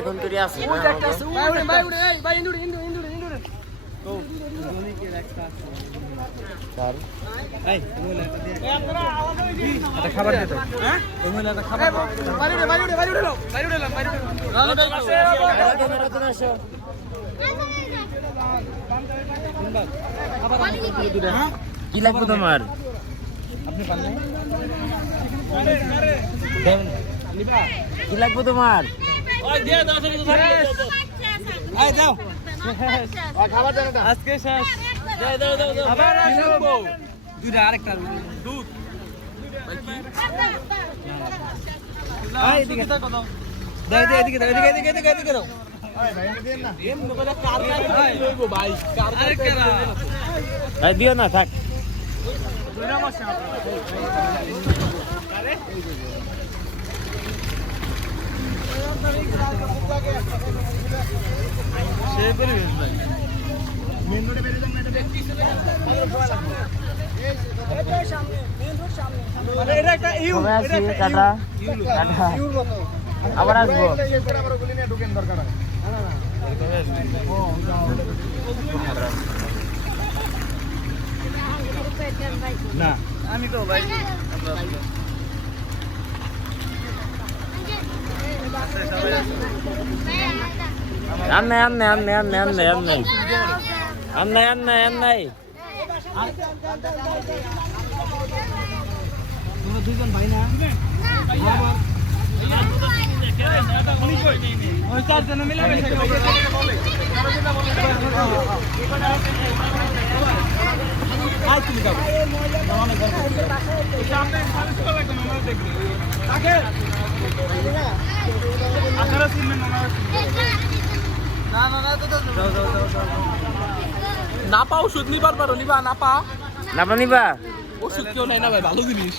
এখন তৈরি আছে খাবার দিত কি লাগবে তোমার কি লাগবে তোমার আজকে শেষ দুধ আরেকটা দুধ দিও না থাক আবার আসবো না আমি তো ভাই আমনে আমনে আমনে আমনে আমনে আমনে আমনে আমনে আমনে তোমরা দুজন ভাই না ওই চারজন মিলে তুমি যাবো না পাও ওষুধ নিবার পারো নিবা না পা না নিবা ওষুধ কেউ নেই না ভাই ভালো জিনিস